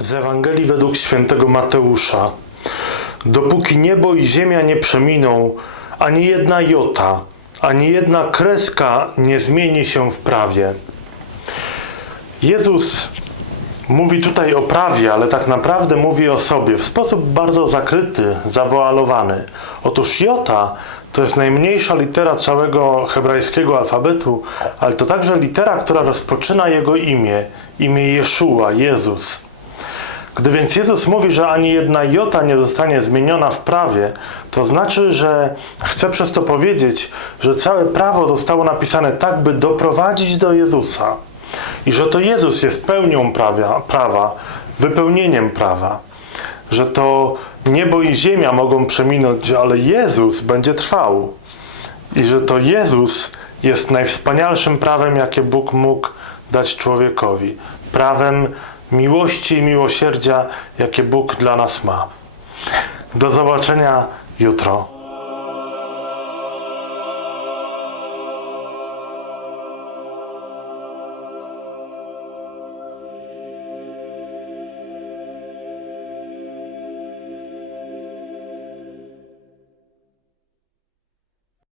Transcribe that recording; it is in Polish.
Z Ewangelii według świętego Mateusza. Dopóki niebo i ziemia nie przeminą, ani jedna jota, ani jedna kreska nie zmieni się w prawie. Jezus mówi tutaj o prawie, ale tak naprawdę mówi o sobie w sposób bardzo zakryty, zawoalowany. Otóż jota to jest najmniejsza litera całego hebrajskiego alfabetu, ale to także litera, która rozpoczyna jego imię, imię Jeszua, Jezus. Gdy więc Jezus mówi, że ani jedna jota nie zostanie zmieniona w prawie, to znaczy, że chce przez to powiedzieć, że całe prawo zostało napisane tak, by doprowadzić do Jezusa. I że to Jezus jest pełnią prawa, prawa wypełnieniem prawa. Że to niebo i ziemia mogą przeminąć, ale Jezus będzie trwał. I że to Jezus jest najwspanialszym prawem, jakie Bóg mógł dać człowiekowi. Prawem miłości i miłosierdzia, jakie Bóg dla nas ma. Do zobaczenia jutro.